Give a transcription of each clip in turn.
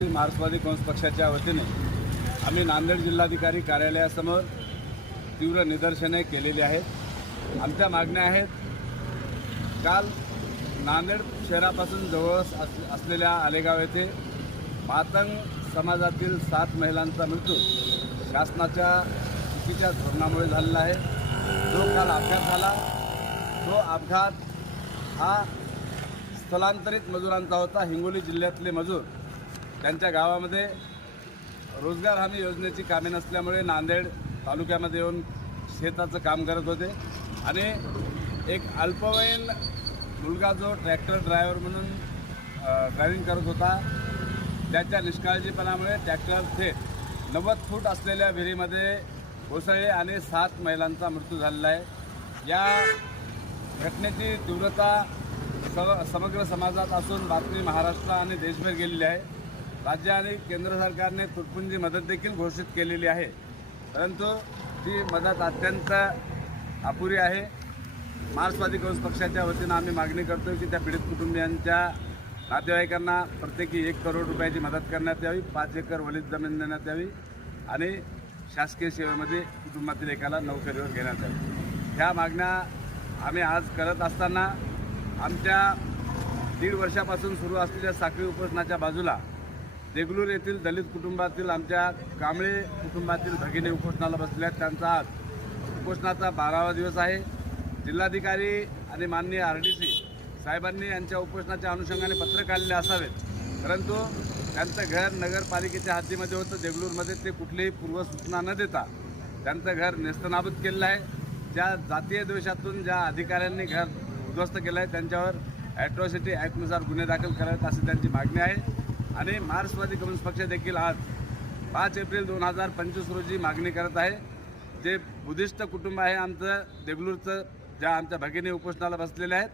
मार्क्सवादी काँग्रेस पक्षाच्या वतीने आम्ही नांदेड जिल्हाधिकारी कार्यालयासमोर तीव्र निदर्शने केलेली आहेत। आमच्या मागण्या आहेत, काल नांदेड शहरापासून जवळ असलेल्या आलेगाव येथे मातंग समाजातील 7 महिलांचा मृत्यू शासनाच्या चुकीच्या धोरणामुळे झालेला आहे। जो काल अपघात झाला तो अपघात हा स्थलांतरित मजुरांचा होता। हिंगोली जिल्ह्यातले मजूर त्यांच्या गावामध्ये रोजगार हमी योजनेची कामे नसल्यामुळे नांदेड तालुक्यामध्ये येऊन शेताचं काम करत होते आणि एक अल्पवयीन मुलगा जो ट्रॅक्टर ड्रायव्हर म्हणून ड्रायव्हिंग करत होता, त्याच्या निष्काळजीपणामुळे ट्रॅक्टर थेट 90 फूट असलेल्या विहिरीमध्ये कोसळले आणि 7 महिलांचा मृत्यू झालेला आहे। या घटनेची तीव्रता समग्र समाजात असून बातमी महाराष्ट्र आणि देशभर गेलेली आहे। राज्य आणि केंद्र सरकारने तुटपुंजी मदत देखील घोषित केलेली आहे, परंतु ती मदत अत्यंत अपुरी आहे। मार्क्सवादी काँग्रेस पक्षाच्या वतीनं आम्ही मागणी करतो की त्या पीडित कुटुंबियांच्या नातेवाईकांना प्रत्येकी 1 करोड रुपयाची मदत करण्यात यावी, 5 एकर वलित जमीन देण्यात यावी आणि शासकीय सेवेमध्ये कुटुंबातील एकाला नोकरीवर घेण्यात यावी। ह्या मागण्या आम्ही आज करत असताना आमच्या 1.5 वर्षापासून सुरू असलेल्या साखळी उपोषणाच्या बाजूला देगलूर येथील दलित कुटुंबातील आमच्या कांबळे कुटुंबातील भगिनी उपोषणाला बसल्या आहेत। त्यांचा आज उपोषणाचा 12वा दिवस आहे। जिल्हाधिकारी आणि माननीय RDC साहेबांनी यांच्या उपोषणाच्या अनुषंगाने पत्र काढले असावेत, परंतु त्यांचं घर नगरपालिकेच्या हद्दीमध्ये होतं देगलूरमध्ये। ते कुठलीही पूर्वसूचना न देता त्यांचं घर नेस्तनाबूत केलेलं आहे। ज्या जातीय द्वेषातून ज्या अधिकाऱ्यांनी घर उद्ध्वस्त केलं आहे त्यांच्यावर ॲट्रॉसिटी ॲक्टनुसार गुन्हे दाखल करावेत अशी त्यांची मागणी आहे। आणि मार्क्सवादी कम्युनिस्ट पक्ष देखील आज 5 एप्रिल 2025 रोजी मागणी करत आहे। जे बुद्धिस्ट कुटुंब आहे आमचं देगलूरचं, ज्या आमच्या भगिनी उपोषणाला बसलेल्या आहेत,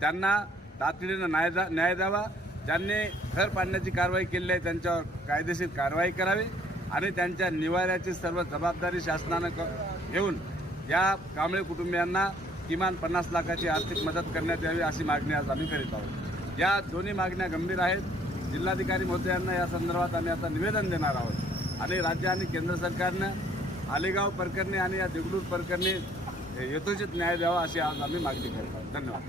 त्यांना तातडीनं न्याय द्यावा। ज्यांनी घर पाडण्याची कारवाई केली आहे त्यांच्यावर कायदेशीर कारवाई करावी आणि त्यांच्या निवाऱ्याची सर्व जबाबदारी शासनानं घेऊन या कांबळे कुटुंबियांना किमान 50 लाखाची आर्थिक मदत करण्यात यावी अशी मागणी आज आम्ही करीत आहोत। या दोन्ही मागण्या गंभीर आहेत। जिल्हाधिकारी महोदयांना या संदर्भात आम्ही आता निवेदन देणार आहोत आणि राज्य आणि केंद्र सरकारनं आलेगाव प्रकरणी आणि या देगलूर प्रकरणी यथोचित न्याय द्यावा अशी आज आम्ही मागणी करत आहोत। धन्यवाद।